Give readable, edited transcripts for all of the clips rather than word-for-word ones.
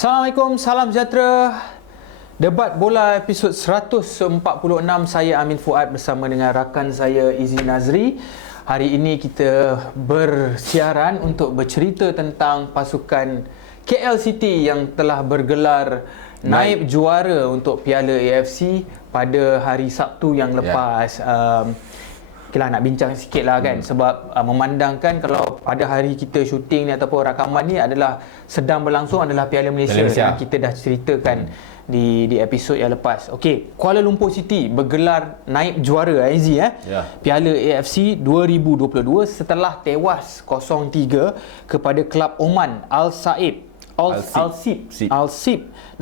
Assalamualaikum, salam sejahtera. Debat bola episod 146, saya Amin Fuad bersama dengan rakan saya Izzy Nazri. Hari ini kita bersiaran untuk bercerita tentang pasukan KL City yang telah bergelar naib juara untuk Piala AFC pada hari Sabtu yang lepas. Okay lah, nak bincang sikit lah kan, sebab memandangkan kalau pada hari kita syuting ni ataupun rakaman ni adalah sedang berlangsung adalah Piala Malaysia yang kita dah ceritakan di episod yang lepas. Okey, Kuala Lumpur City bergelar naib juara Piala AFC 2022 setelah tewas 0-3 kepada kelab Oman Al-Sip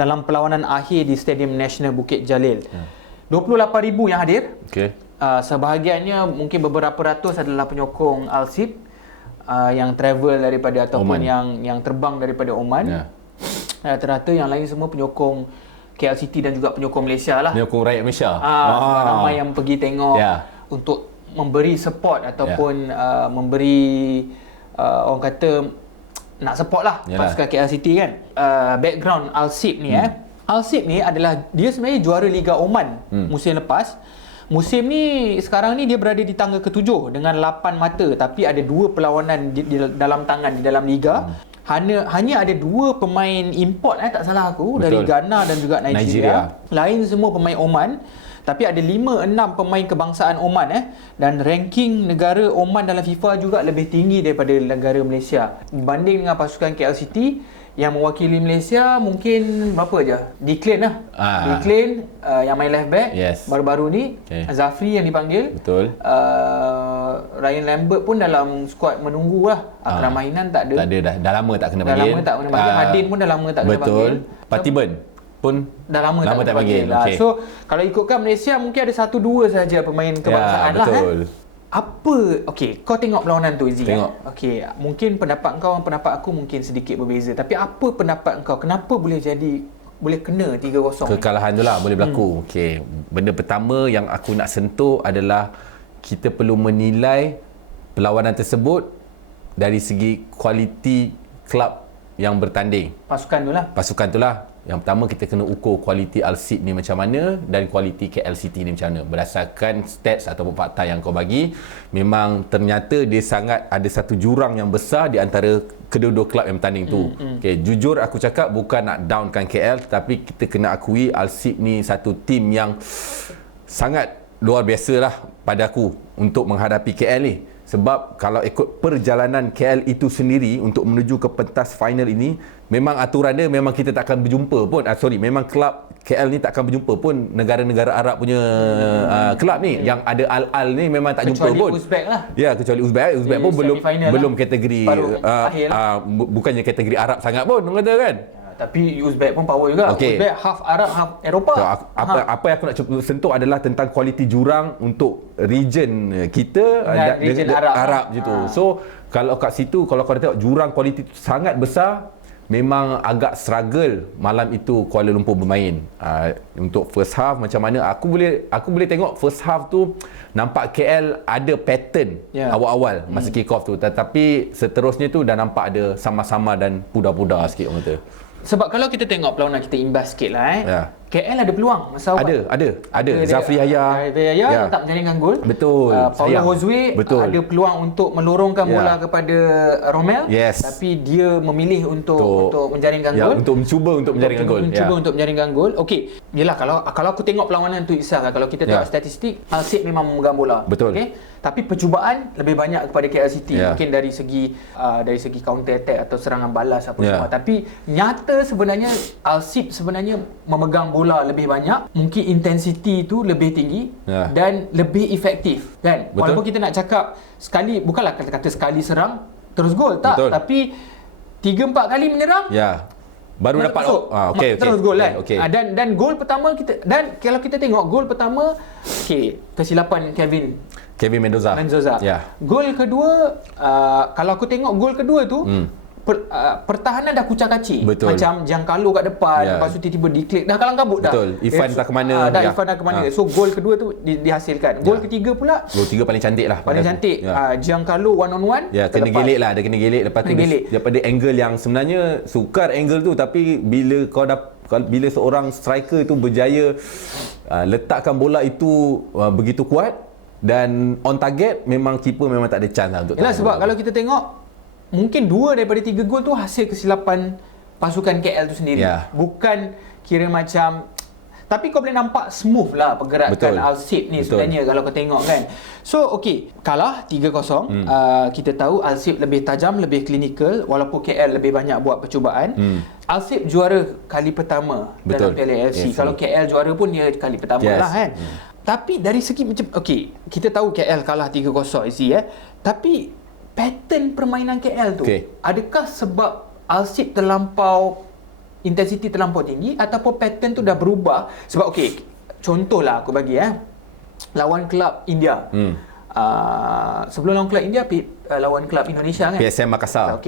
dalam perlawanan akhir di Stadium Nasional Bukit Jalil. 28,000 yang hadir. Okey. Sebahagiannya mungkin beberapa ratus adalah penyokong Al-Sip yang travel daripada ataupun yang terbang daripada Oman. Rata-rata yang lain semua penyokong KL City dan juga penyokong Malaysia lah. Penyokong rakyat Malaysia. Ramai yang pergi tengok untuk memberi support ataupun memberi orang kata nak support lah pasukan KL City kan. Background Al-Sip ni Al-Sip ni adalah dia sebenarnya juara Liga Oman musim lepas. Musim ni sekarang ni dia berada di tangga ke-7 dengan 8 mata, tapi ada 2 perlawanan di dalam tangan di dalam liga. Hanya ada 2 pemain import tak salah aku. Betul. Dari Ghana dan juga Nigeria. Lain semua pemain Oman. Tapi ada 5-6 pemain kebangsaan Oman dan ranking negara Oman dalam FIFA juga lebih tinggi daripada negara Malaysia. Berbanding dengan pasukan KL City yang mewakili Malaysia mungkin berapa je? Declan lah. Declan yang main left back baru-baru ni. Zafri yang dipanggil. Betul. Ryan Lambert pun dalam skuad menunggu lah. Akram Mainan tak ada. Tak ada dah. Dah lama tak kena panggil. Hadin pun dah lama tak kena panggil. Patiban pun dah lama tak panggil. So kalau ikutkan Malaysia mungkin ada 1-2 sahaja pemain kebangsaan lah. Betul. Kau tengok perlawanan tu, Izzy. Tengok. Mungkin pendapat kau dan pendapat aku mungkin sedikit berbeza. Tapi apa pendapat kau? Kenapa boleh kena 3-0? Kekalahan tu lah boleh berlaku. Benda pertama yang aku nak sentuh adalah kita perlu menilai perlawanan tersebut dari segi kualiti klub yang bertanding. Pasukan tu lah. Yang pertama kita kena ukur kualiti Al-Sip ni macam mana dan kualiti KL City ni macam mana. Berdasarkan stats ataupun fakta yang kau bagi, memang ternyata dia sangat ada satu jurang yang besar di antara kedua-dua kelab yang bertanding tu. Jujur aku cakap bukan nak downkan KL, tapi kita kena akui Al-Sip ni satu tim yang sangat luar biasa lah pada aku untuk menghadapi KL ni. Sebab kalau ikut perjalanan KL itu sendiri untuk menuju ke pentas final ini, memang aturan dia memang kita tak akan berjumpa pun. Memang kelab KL ni tak akan berjumpa pun negara-negara Arab punya kelab ni. Yang ada Al-Al ni memang tak jumpa pun. Kecuali Uzbek lah. Ya, kecuali Uzbek. Uzbek pun belum kategori bukannya kategori Arab sangat pun orang kata kan. Tapi Uzbek pun power juga. Uzbek half Arab, half Eropah. So, apa yang aku nak sentuh adalah tentang kualiti jurang untuk region kita dan region Arab gitu. So kalau kat situ, kalau kau tengok jurang kualiti tu sangat besar, memang agak struggle malam itu Kuala Lumpur bermain. Untuk first half macam mana, aku boleh tengok first half tu nampak KL ada pattern awal-awal masa kick off tu, tetapi seterusnya tu dah nampak ada sama-sama dan pudar-pudar sikit orang kata. Sebab kalau kita tengok perlawanan, kita imbas sikit lah KL ada peluang masa awal. Ada. Zafri Yahya tak menjaringkan gol. Betul. Paulo Josue ada peluang untuk melorongkan bola kepada Romel. Tapi dia memilih untuk menjaringkan gol. Untuk menjaringkan gol. Yelah, kalau aku tengok perlawanan tu Izzah, kalau kita tengok statistik, Al-Sip memang memegang bola. Betul. Tapi percubaan lebih banyak kepada KL City. Mungkin dari segi counter attack atau serangan balas apa semua. Tapi nyata sebenarnya Al-Sip sebenarnya memegang bola lebih banyak, mungkin intensity tu lebih tinggi dan lebih efektif kan. Walaupun kita nak cakap sekali, bukanlah kata-kata sekali serang terus gol, tak. Tapi 3-4 kali menyerang baru dapat terus gol kan. Dan gol pertama kita, dan kalau kita tengok gol pertama kesilapan Kevin Mendoza. Gol kedua, kalau aku tengok gol kedua tu pertahanan dah kucak-kacik. Betul. Macam Giancarlo kat depan, lepas tu tiba-tiba declare dah kalang kabut dah. Betul. Irfan dah ke mana. Irfan dah ke mana. So gol kedua tu dihasilkan. Gol ketiga pula, gol 3 paling cantik lah. Paling cantik. Giancarlo one on one. Ya, kena gelik lah. Dia kena gelik. Lepas tu daripada angle yang sebenarnya sukar angle tu, tapi bila bila seorang striker itu berjaya letakkan bola itu begitu kuat dan on target, memang keeper memang tak ada chance lah untuk. Yalah, sebab kalau kita tengok mungkin 2 daripada 3 gol tu hasil kesilapan pasukan KL tu sendiri. Bukan kira macam, tapi kau boleh nampak smooth lah pergerakan Al-Sib ni sebenarnya kalau kau tengok kan. So kalah 3-0. Kita tahu Al-Sib lebih tajam, lebih klinikal, walaupun KL lebih banyak buat percubaan. Al-Sib juara kali pertama dalam Piala AFC. Kalau KL juara pun dia kali pertama lah kan. Tapi dari segi macam kita tahu KL kalah 3-0 isi tapi pattern permainan KL tu adakah sebab Al-Sib intensiti terlampau tinggi ataupun pattern tu dah berubah? Sebab contohlah aku bagi lawan kelab India. Sebelum lawan kelab India, lawan kelab Indonesia kan, PSM Makassar.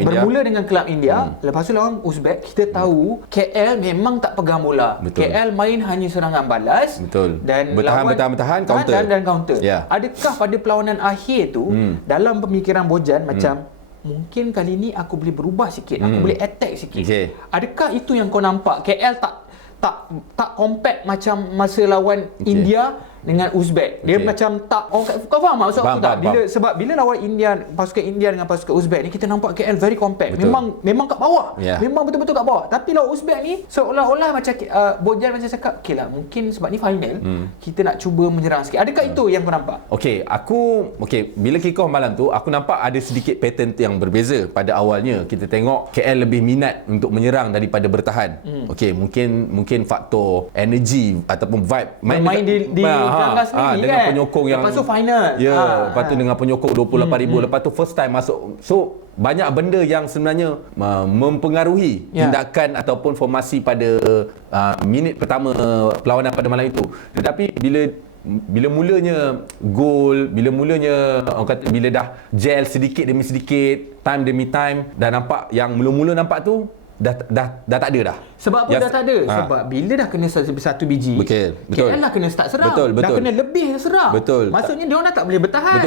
Bermula dengan kelab India, lepas tu lawan Uzbek. Kita tahu KL memang tak pegang bola. KL main hanya serangan balas. Dan bertahan counter dan counter. Adakah pada perlawanan akhir tu dalam pemikiran Bojan macam mungkin kali ni aku boleh berubah sikit, aku boleh attack sikit. Adakah itu yang kau nampak? KL tak compact macam masa lawan India dengan Uzbek. Dia macam tak, kau faham maksud aku tak? Sebab bila lawan India, pasukan India dengan pasukan Uzbek ni, kita nampak KL very compact. Memang kat bawah. Memang betul-betul kat bawah. Tapi lawan Uzbek ni seolah-olah macam Bojan macam cakap, lah mungkin sebab ni final, kita nak cuba menyerang sikit. Adakah itu yang kau nampak? Bila kick off malam tu, aku nampak ada sedikit pattern yang berbeza. Pada awalnya kita tengok KL lebih minat untuk menyerang daripada bertahan. Mungkin faktor energy ataupun vibe main di gelanggang sendiri dengan penyokong yang, lepas tu final. Lepas tu dengan penyokong 28,000, lepas tu first time masuk. So banyak benda yang sebenarnya mempengaruhi tindakan ataupun formasi pada minit pertama perlawanan pada malam itu. Tetapi bila mulanya gol, bila dah gel sedikit demi sedikit, time demi time, dah nampak yang mula-mula nampak tu dah tak ada dah. Sebab apa dah tak ada? Sebab bila dah kena satu biji, KL dah kena start serang. Dah kena lebih serang. Maksudnya dia orang dah tak boleh bertahan.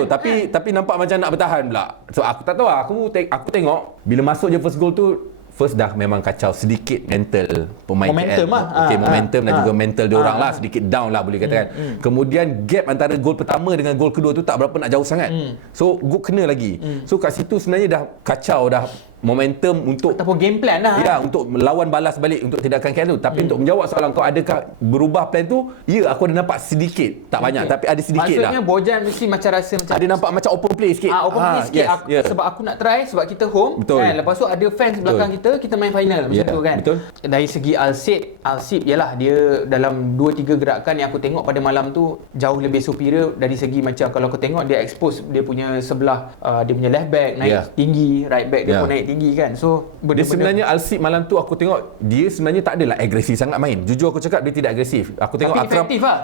Tapi nampak macam nak bertahan pula. So aku tak tahu, aku tengok bila masuk je first goal tu, first dah memang kacau sedikit mental pemain momentum KL. Momentum dan juga mental dia orang lah sedikit down lah boleh katakan. Kemudian gap antara gol pertama dengan gol kedua tu tak berapa nak jauh sangat. So gol kena lagi. So kat situ sebenarnya dah kacau dah momentum untuk ataupun game plan lah. Untuk melawan balas balik untuk tindakan KL tu. Tapi untuk menjawab soalan kau, adakah berubah plan tu? Ya, aku ada nampak sedikit, tak banyak, tapi ada sedikit. Maksudnya Bojan mesti macam rasa macam ada nampak macam open play sikit. Open play sikit. Sebab aku nak try, sebab kita home kan. Lepas tu ada fans belakang kita main final macam tu kan. Dari segi Al-Sib ialah dia dalam 2-3 gerakan yang aku tengok pada malam tu jauh lebih superior. Dari segi macam kalau kau tengok dia expose dia punya sebelah, dia punya left back naik tinggi, right back dia pun naik tinggi kan. So dia sebenarnya Al-Sib malam tu aku tengok dia sebenarnya tak adalah agresif sangat main. Jujur aku cakap dia tidak agresif. Aku tengok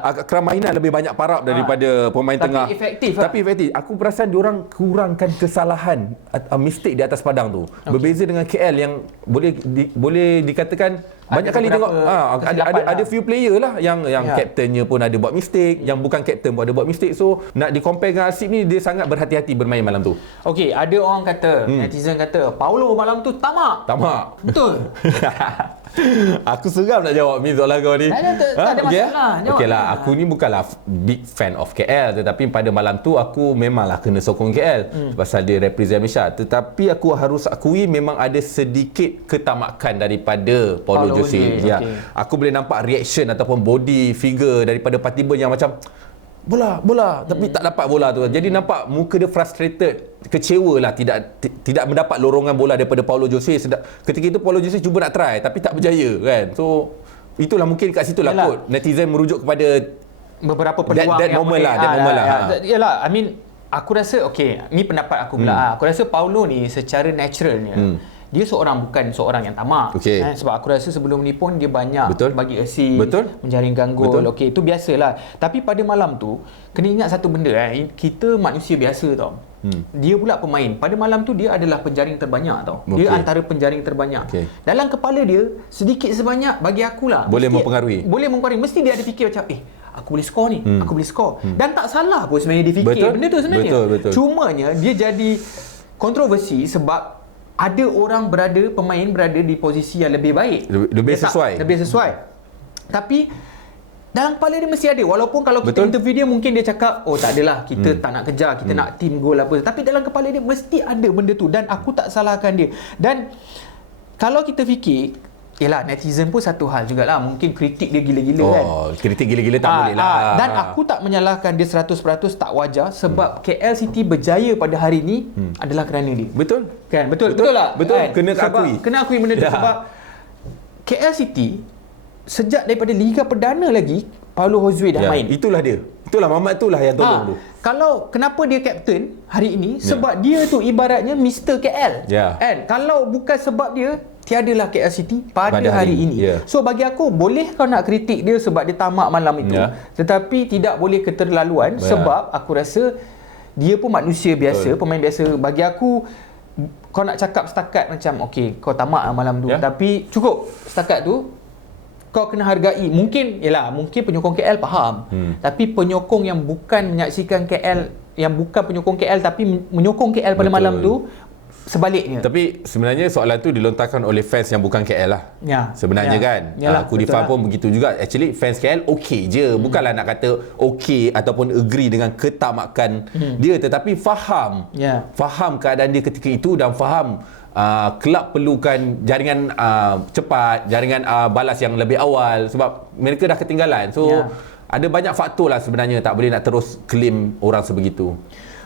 Akram mainan lebih banyak parap daripada pemain tengah. Tapi efektif. Aku perasan diorang kurangkan kesalahan mistake di atas padang tu. Berbeza dengan KL yang boleh dikatakan banyak kali tengok ada few player lah yang kaptennya pun ada buat mistake, yang bukan kapten pun ada buat mistake. So nak di-compare dengan Al-Sib ni, dia sangat berhati-hati bermain malam tu. Ada orang kata, netizen kata Paulo malam tu tamak. Betul. Aku seram nak jawab ni soalan kau ni. Tak ada masalah. Okeylah, aku ni bukanlah big fan of KL, tetapi pada malam tu aku memanglah kena sokong KL pasal dia represent Malaysia. Tetapi aku harus akui memang ada sedikit ketamakan daripada Paulo Jose. Aku boleh nampak reaction ataupun body figure daripada Patiba yang macam bola tapi tak dapat bola tu. Jadi nampak muka dia frustrated, kecewa lah tidak mendapat lorongan bola daripada Paulo Jose. Ketika itu Paulo Jose cuba nak try tapi tak berjaya kan. So itulah mungkin kat situ lah kot netizen merujuk kepada beberapa peluang that moment lah. Yalah, I mean aku rasa ni pendapat aku pula. Aku rasa Paulo ni secara naturalnya dia bukan seorang yang tamak. Sebab aku rasa sebelum ni pun dia banyak bagi assist, menjaringkan gol. Itu biasalah. Tapi pada malam tu kena ingat satu benda, kita manusia biasa tau. Dia pula pemain. Pada malam tu dia adalah penjaring terbanyak tau. Dia antara penjaring terbanyak. Dalam kepala dia sedikit sebanyak bagi akulah boleh mempengaruhi. Mesti dia ada fikir macam aku boleh skor ni, aku boleh skor. Dan tak salah pun sebenarnya dia fikir benda tu sebenarnya. Betul. Cumanya dia jadi kontroversi sebab ada pemain berada di posisi yang lebih baik. Lebih sesuai. Tapi dalam kepala dia mesti ada. Walaupun kalau kita interview dia, mungkin dia cakap, tak adalah, kita tak nak kejar, kita nak team goal apa. Tapi dalam kepala dia mesti ada benda tu. Dan aku tak salahkan dia. Dan kalau kita fikir, yelah, netizen pun satu hal jugalah. Mungkin kritik dia gila-gila kan. Kritik gila-gila tak boleh lah. Dan aku tak menyalahkan dia 100% tak wajar. Sebab KL City berjaya pada hari ni adalah kerana dia. Betul. Kan? Betul lah. Betul. Kan? Kena akui benda tu. Sebab KL City sejak daripada Liga Perdana lagi, Paulo Josue dah main. Itulah dia. Itulah Mamat tu lah yang tolong tu. Kenapa dia kapten hari ini? Sebab dia tu ibaratnya Mr. KL. Kan? Kalau bukan sebab dia, tiadalah KL City pada hari ini. So bagi aku, boleh kau nak kritik dia sebab dia tamak malam itu. Tetapi tidak boleh keterlaluan. Sebab aku rasa dia pun manusia biasa, pemain biasa. Bagi aku, kau nak cakap setakat macam kau tamak malam tu. Tapi cukup setakat tu. Kau kena hargai. Mungkin penyokong KL faham. Tapi penyokong yang bukan menyaksikan KL, yang bukan penyokong KL tapi menyokong KL pada malam tu, sebaliknya. Tapi sebenarnya soalan tu dilontarkan oleh fans yang bukan KL lah. Sebenarnya kan. Aku Difan pun begitu juga. Actually fans KL okey je. Bukanlah nak kata okey ataupun agree dengan ketamakan dia, tetapi faham keadaan dia ketika itu dan faham kelab perlukan jaringan cepat, jaringan balas yang lebih awal sebab mereka dah ketinggalan. So ada banyak faktor lah sebenarnya, tak boleh nak terus claim orang sebegitu.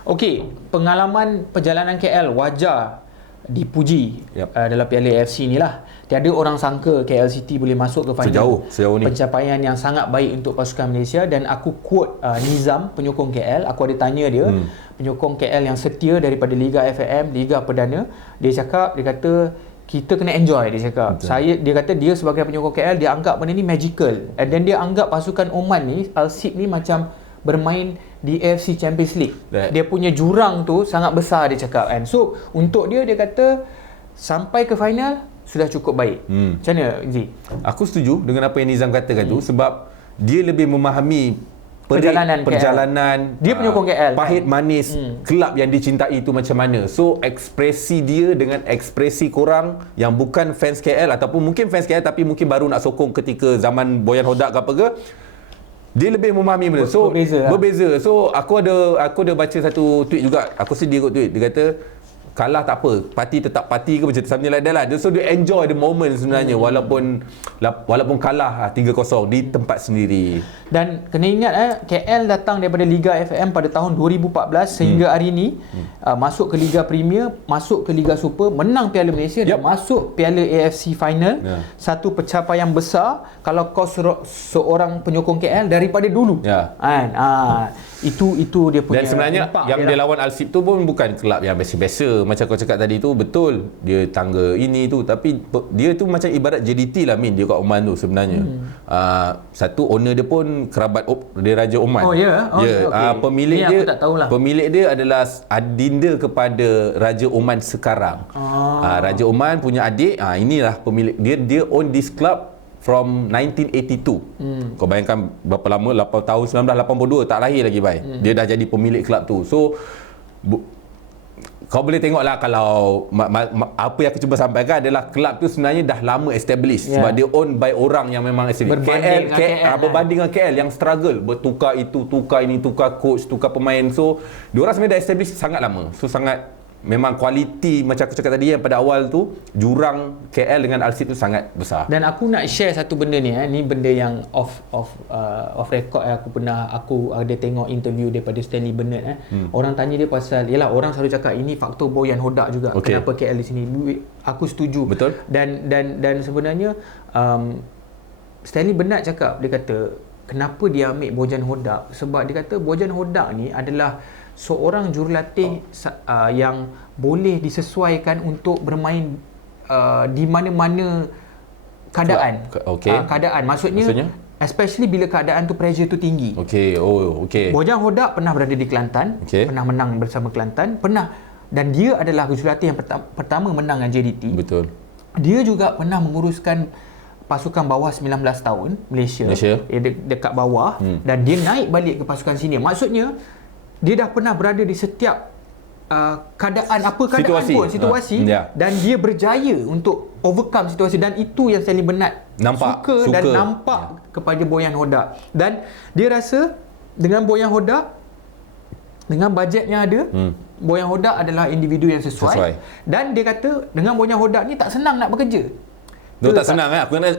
Okey, pengalaman perjalanan KL wajar dipuji dalam Piala AFC ni lah. Tiada orang sangka KL City boleh masuk ke final. Sejauh ni pencapaian yang sangat baik untuk pasukan Malaysia. Dan aku quote Nizam, penyokong KL. Aku ada tanya dia, penyokong KL yang setia daripada Liga FM, Liga Perdana. Dia kata kita kena enjoy. Dia cakap dia kata dia sebagai penyokong KL, dia anggap benda ni magical. And then dia anggap pasukan Oman ni, Al-Sib ni macam bermain di AFC Champions League. Dia punya jurang tu sangat besar, dia cakap kan. So untuk dia kata sampai ke final sudah cukup baik. Macam mana Zee? Aku setuju dengan apa yang Nizam katakan tu sebab dia lebih memahami perjalanan dia penyokong KL pahit manis kelab yang dicintai itu macam mana. So ekspresi dia dengan ekspresi korang yang bukan fans KL ataupun mungkin fans KL tapi mungkin baru nak sokong ketika zaman Boyan Hodak ke apa ke, dia lebih memahami benda. So berbeza. So aku ada baca satu tweet juga. Aku sedih kot tweet. Dia kata kalah tak apa, parti tetap parti ke macam something like that lah. So dia enjoy the moment sebenarnya walaupun kalah 3-0 di tempat sendiri. Dan kena ingat KL datang daripada Liga FM pada tahun 2014 sehingga hari ini masuk ke Liga Premier, masuk ke Liga Super, menang Piala Malaysia dan masuk Piala AFC Final. Satu pencapaian besar kalau kau seorang penyokong KL daripada dulu. Itu dia punya. Dan sebenarnya yang dia lawan Al-Sib tu pun bukan kelab yang biasa-biasa. Macam kau cakap tadi tu, betul dia tangga ini tu, tapi dia tu macam ibarat JDT lah Min, dia kat Oman tu sebenarnya. Satu owner dia pun kerabat dia Raja Oman. Pemilik dia adalah adinda kepada Raja Oman sekarang. Raja Oman punya adik, inilah pemilik dia own this club from 1982. Kau bayangkan berapa lama, 8 tahun 1982 tak lahir lagi bai. Dia dah jadi pemilik kelab tu. So kau boleh tengoklah kalau apa yang aku cuba sampaikan adalah kelab tu sebenarnya dah lama established sebab dia own by orang yang memang established. Berbanding dengan KL yang struggle bertukar itu, tukar ini, tukar coach, tukar pemain. So diorang sebenarnya dah established sangat lama. So sangat memang kualiti macam aku cakap tadi yang pada awal tu, jurang KL dengan Al-Sib tu sangat besar. Dan aku nak share satu benda ni ni benda yang off record aku ada tengok interview daripada Stanley Bernard orang tanya dia pasal, yalah orang selalu cakap ini faktor Boyan Hodak juga kenapa KL di sini. Aku setuju. Betul. Dan sebenarnya Stanley Bernard cakap, dia kata kenapa dia ambil Boyan Hodak, sebab dia kata Boyan Hodak ni adalah seorang jurulatih yang boleh disesuaikan untuk bermain di mana-mana keadaan. Keadaan maksudnya especially bila keadaan tu pressure tu tinggi. Okey, Bojang Hodak pernah berada di Kelantan, pernah menang bersama Kelantan, dan dia adalah jurulatih yang pertama menang dengan JDT. Betul. Dia juga pernah menguruskan pasukan bawah 19 tahun Malaysia. Dekat bawah, dan dia naik balik ke pasukan senior. Maksudnya dia dah pernah berada di setiap keadaan situasi dan dia berjaya untuk overcome situasi, dan itu yang Stanley Bernard suka dan nampak kepada Bojan Hodak. Dan dia rasa dengan Bojan Hodak, dengan bajet yang ada, Bojan Hodak adalah individu yang sesuai. Dan dia kata dengan Bojan Hodak ni tak senang nak bekerja. Tak senang aku nak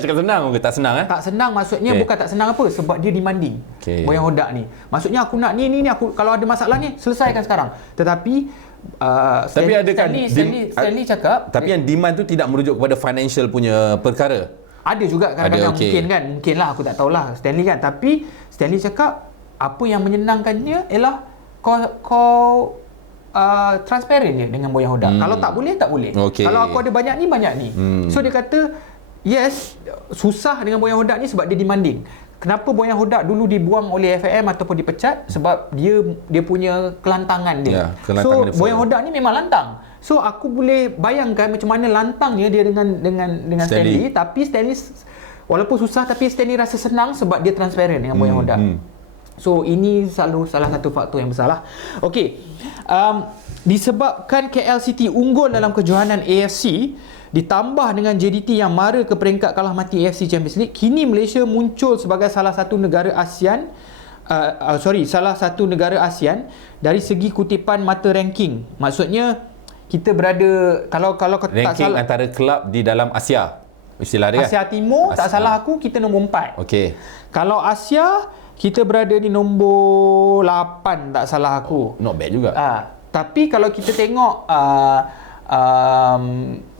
cakap senang ke tak senang Tak senang maksudnya bukan tak senang apa, sebab dia demanding. Bojan Hodak ni. Maksudnya aku nak ni aku kalau ada masalah ni selesaikan sekarang. Tetapi Stanley cakap, tapi yang demand tu tidak merujuk kepada financial punya perkara. Ada juga kadang-kadang mungkinlah aku tak tahulah Stanley kan, tapi Stanley cakap apa yang menyenangkannya ialah kau transparent je dengan Bojan Hodak. Kalau tak boleh, tak boleh. Kalau aku ada banyak ni. So dia kata, yes, susah dengan Bojan Hodak ni sebab dia demanding. Kenapa Bojan Hodak dulu dibuang oleh FAM ataupun dipecat? Sebab dia punya kelantangan dia. So Bojan Hodak ni memang lantang. So aku boleh bayangkan macam mana lantangnya dia dengan Stanley. Tapi Stanley walaupun susah, tapi Stanley rasa senang sebab dia transparent dengan Bojan Hodak. So ini selalu salah satu faktor yang besar lah. Okey, disebabkan KL City unggul dalam kejohanan AFC ditambah dengan JDT yang mara ke peringkat kalah mati AFC Champions League, kini Malaysia muncul sebagai salah satu negara ASEAN dari segi kutipan mata ranking. Maksudnya kita berada, kalau ranking tak salah, antara kelab di dalam Asia, istilah dia Asia Timur, tak salah aku kita nombor 4. Kalau Asia kita berada di nombor 8 tak salah aku. Not bad juga. Tapi kalau kita tengok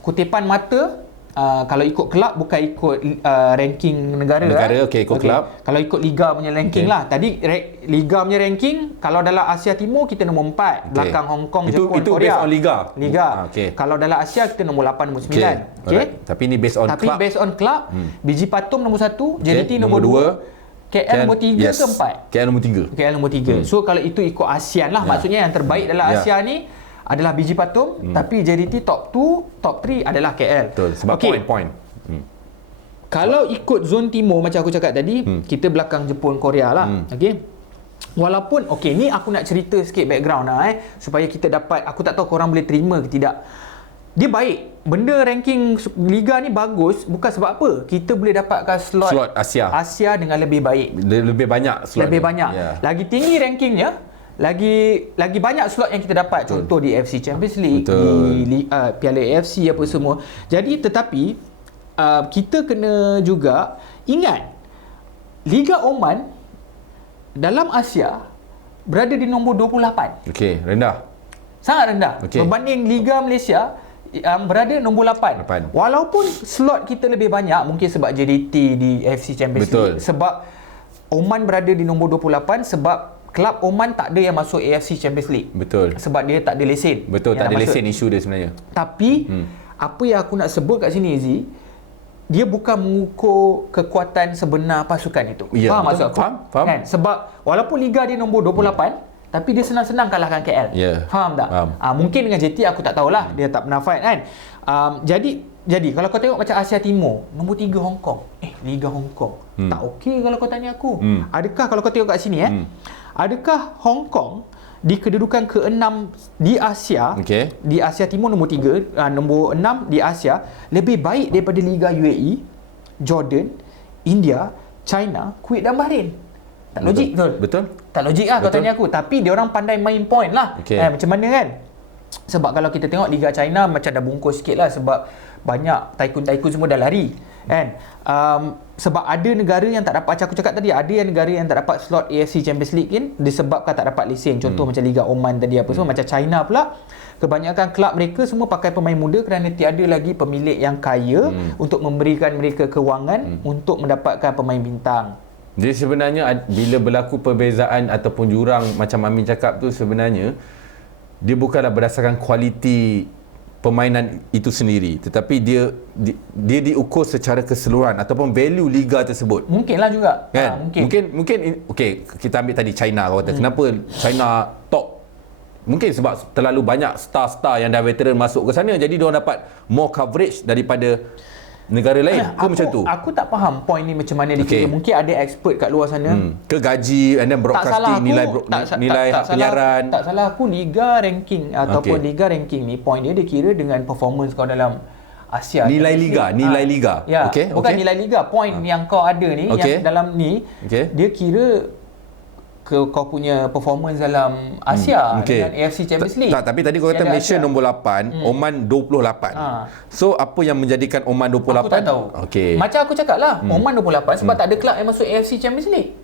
kutipan mata, kalau ikut kelab bukan ikut ranking negara. Ikut kelab. Kalau ikut liga punya ranking lah. Tadi liga punya ranking, kalau dalam Asia Timur kita nombor 4, belakang Hong Kong, Jepun, itu Korea. Itu based on liga. Kalau dalam Asia kita nombor 8, nombor 9. Tapi ni based on club. Based on club. Biji Patum nombor 1, JDT nombor 2. KL nombor 3 ke 4? KL nombor 3. So kalau itu ikut ASEAN lah, maksudnya yang terbaik dalam Asia ni adalah Biji Patum, tapi JDT top 2, top 3 adalah KL. Betul, sebab point. Kalau ikut zon timur macam aku cakap tadi, kita belakang Jepun, Korea lah. Walaupun ni aku nak cerita sikit background lah supaya kita dapat, aku tak tahu korang boleh terima ke tidak. Dia baik. Benda ranking liga ni bagus bukan sebab apa? Kita boleh dapatkan slot Asia dengan lebih baik. Lebih banyak slot. Lagi tinggi rankingnya, lagi banyak slot yang kita dapat. Contoh di AFC Champions League, di Piala AFC apa semua. Jadi tetapi kita kena juga ingat Liga Oman dalam Asia berada di nombor 28. Rendah. Sangat rendah. Berbanding Liga Malaysia berada nombor 8. Walaupun slot kita lebih banyak, mungkin sebab JDT di AFC Champions League, sebab Oman berada di nombor 28 sebab kelab Oman tak ada yang masuk AFC Champions League. Sebab dia tak ada lesen. Tak ada lesen, isu dia sebenarnya. Tapi apa yang aku nak sebut kat sini, Izzy, dia bukan mengukur kekuatan sebenar pasukan itu. Faham maksud aku? Faham. Kan? Sebab walaupun liga dia nombor 28, tapi dia senang-senang kalahkan KL. Faham tak? Mungkin dengan JT aku tak tahulah, dia tak pernah fight kan. Jadi kalau kau tengok macam Asia Timur, nombor 3 Hong Kong. Liga Hong Kong. Tak okey kalau kau tanya aku. Adakah kalau kau tengok kat sini adakah Hong Kong di kedudukan ke-6 di Asia, di Asia Timur nombor 3, nombor 6 di Asia, lebih baik daripada Liga UAE, Jordan, India, China, Kuwait dan Bahrain? Tak logik betul? Tak logik lah kalau tanya aku. Tapi dia orang pandai main point lah. Macam mana kan? Sebab kalau kita tengok Liga China macam dah bungkus sikit lah, sebab banyak tycoon semua dah lari kan. Sebab ada negara yang tak dapat, macam aku cakap tadi, ada yang negara yang tak dapat slot AFC Champions League kan, disebabkan tak dapat lesen. Contoh macam Liga Oman tadi apa semua. Macam China pula, kebanyakan kelab mereka semua pakai pemain muda kerana tiada lagi pemilik yang kaya untuk memberikan mereka kewangan untuk mendapatkan pemain bintang. Jadi sebenarnya bila berlaku perbezaan ataupun jurang macam Amin cakap tu, sebenarnya dia bukanlah berdasarkan kualiti permainan itu sendiri, tetapi dia diukur secara keseluruhan ataupun value liga tersebut. Mungkinlah juga. Kan? Mungkin okey, kita ambil tadi China, kau kata kenapa China top? Mungkin sebab terlalu banyak star-star yang dah veteran masuk ke sana, jadi diorang dapat more coverage daripada negara lain. Macam tu. Aku tak faham point ni macam mana dikira. Mungkin ada expert kat luar sana. Ke gaji and then broadcasting, nilai penyiaran. Tak salah aku liga ranking ataupun liga ranking ni point dia kira dengan performance kau dalam Asia. Nilai liga. Ya, bukan nilai liga. Point yang kau ada ni yang dalam ni dia kira kau punya performance dalam Asia dengan AFC Champions League. Tapi tadi kau kata Malaysia nombor 8, Oman 28. So apa yang menjadikan Oman 28? Aku tak tahu. Macam aku cakap lah, Oman 28 sebab tak ada kelab yang masuk AFC Champions League.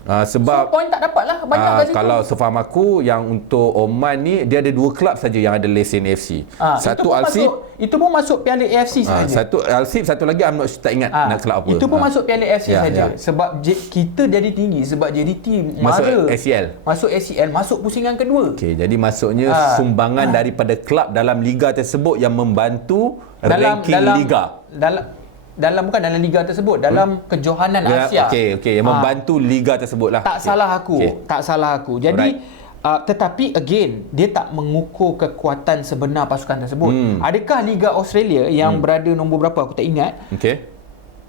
Sebab so point tak dapat lah banyak kat situ. Kalau sefaham aku, yang untuk Oman ni dia ada 2 kelab saja yang ada lesen AFC. Satu Al-Sib, itu pun masuk Piala AFC saja. Satu Al-Sib, satu lagi I'm not tak ingat nak kelab apa. Itu pun masuk Piala AFC saja. Sebab kita jadi tinggi sebab JDT masuk ACL. Masuk ACL, masuk pusingan kedua. Jadi maksudnya sumbangan daripada kelab dalam liga tersebut yang membantu ranking liga. Bukan dalam liga tersebut, dalam kejohanan Asia. Yang membantu liga tersebut lah. Tak salah aku. Jadi tetapi again dia tak mengukur kekuatan sebenar pasukan tersebut. Adakah Liga Australia yang berada nombor berapa aku tak ingat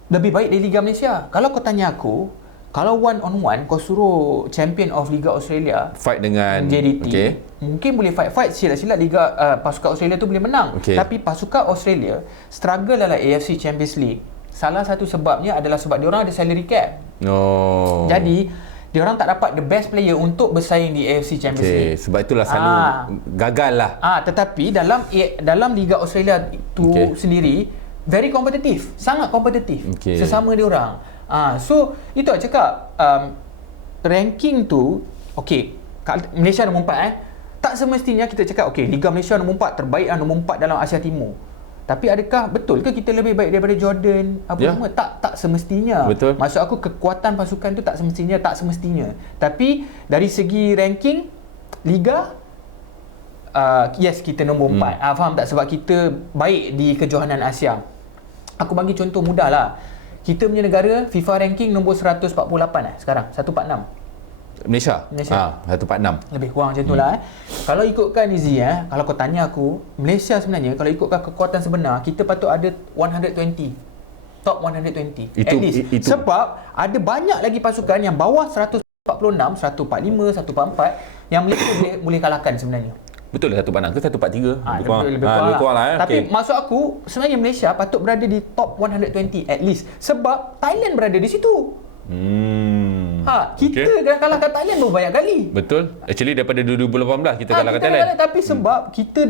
lebih baik dari Liga Malaysia? Kalau kau tanya aku, kalau one on one kau suruh champion of Liga Australia fight dengan JDT, mungkin boleh fight silat-silat Liga pasukan Australia tu boleh menang. Tapi pasukan Australia struggle dalam AFC Champions League. Salah satu sebabnya adalah sebab diorang ada salary cap. Jadi diorang tak dapat the best player untuk bersaing di AFC Champions League. Sebab itulah selalu gagal lah. Tetapi dalam Liga Australia itu sendiri very kompetitif, sangat kompetitif sesama diorang. So itu aku cakap ranking tu Malaysia nombor 4 tak semestinya kita cakap Liga Malaysia nombor 4 terbaik nombor 4 dalam Asia Timur. Tapi adakah betul ke kita lebih baik daripada Jordan semua? Tak semestinya. Betul. Maksud aku kekuatan pasukan tu tak semestinya. Tapi dari segi ranking liga yes kita nombor 4. Faham tak? Sebab kita baik di kejohanan Asia. Aku bagi contoh mudah lah. Kita punya negara FIFA ranking nombor 148 sekarang, 146. Malaysia. 146. Lebih kurang macam itulah. Kalau ikutkan Izzy, kalau kau tanya aku, Malaysia sebenarnya kalau ikutkan kekuatan sebenar, kita patut ada 120. Top 120. At least. Sebab ada banyak lagi pasukan yang bawah 146, 145, 144 yang Malaysia boleh kalahkan sebenarnya. Betul lah 146 ke 143? Lebih kurang lah. Tapi maksud aku sebenarnya Malaysia patut berada di top 120 at least. Sebab Thailand berada di situ. Kita dah kalahkan Thailand berapa banyak kali. Betul. Actually daripada 2018 kita kalahkan Thailand. Tapi sebab kita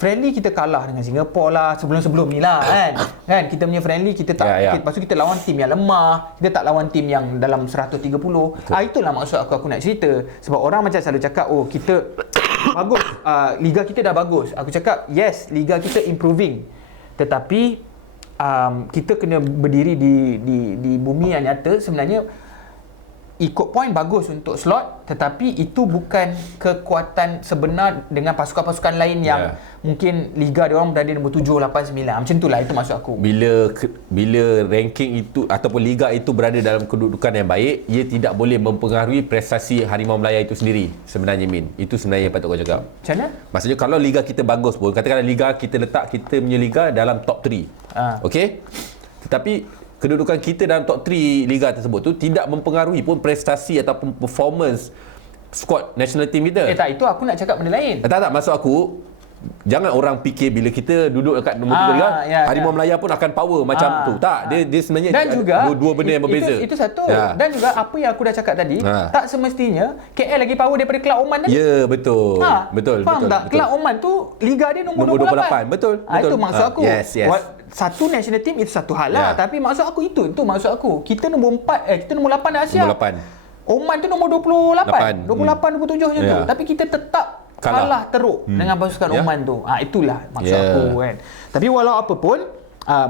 friendly kita kalah dengan Singapore lah sebelum-sebelum ni lah kan kita punya friendly kita tak lepas tu kita lawan tim yang lemah, kita tak lawan tim yang dalam 130. Itulah maksud aku nak cerita. Sebab orang macam selalu cakap kita bagus, liga kita dah bagus. Aku cakap yes, liga kita improving, tetapi kita kena berdiri di bumi yang nyata. Sebenarnya ikut point bagus untuk slot, tetapi itu bukan kekuatan sebenar dengan pasukan-pasukan lain yang mungkin liga dia orang berada nombor 7, 8, 9. Macam itulah, itu maksud aku. Bila ranking itu ataupun liga itu berada dalam kedudukan yang baik, ia tidak boleh mempengaruhi prestasi Harimau Melaya itu sendiri. Sebenarnya Min, itu sebenarnya yang patut kau cakap. Macam mana? Maksudnya kalau liga kita bagus pun, katakanlah liga kita letak kita punya liga dalam top 3. Okey? Tetapi kedudukan kita dalam top 3 liga tersebut tu tidak mempengaruhi pun prestasi ataupun performance squad national team kita. Tak, itu aku nak cakap benda lain. Tak, maksud aku jangan orang fikir bila kita duduk dekat nombor 3 liga, Harimau Melaya pun akan power macam tu. Tak, dia sebenarnya dan juga dua benda yang berbeza. Itu satu. Dan juga apa yang aku dah cakap tadi, tak semestinya KL lagi power daripada Kelab Oman tadi. Ya, betul. Betul. Faham tak? Kelab Oman tu liga dia nombor 28. Betul. Itu maksud aku. Yes. Satu national team itu satu hal lah. Tapi maksud aku itu maksud aku. Kita nombor 4, kita nombor 8 Asia. Nombor 8. Oman tu nombor 28. 28, 27 macam tu. Tapi kita tetap kalah teruk dengan pasukan Oman tu. Itulah maksud aku kan. Tapi walau apa pun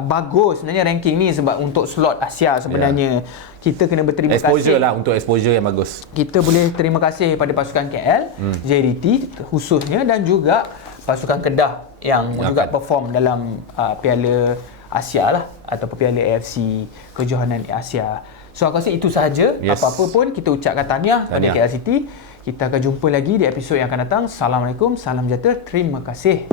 bagus sebenarnya ranking ni sebab untuk slot Asia sebenarnya kita kena berterima exposure kasih. Lah untuk exposure yang bagus. Kita boleh terima kasih pada pasukan KL, JDT khususnya, dan juga pasukan Kedah yang juga perform dalam Piala Asia lah, ataupun Piala AFC Kejohanan Asia. So aku rasa itu sahaja. Apa-apa pun kita ucapkan tahniah pada KL City. Kita akan jumpa lagi di episod yang akan datang. Assalamualaikum, salam sejahtera, terima kasih.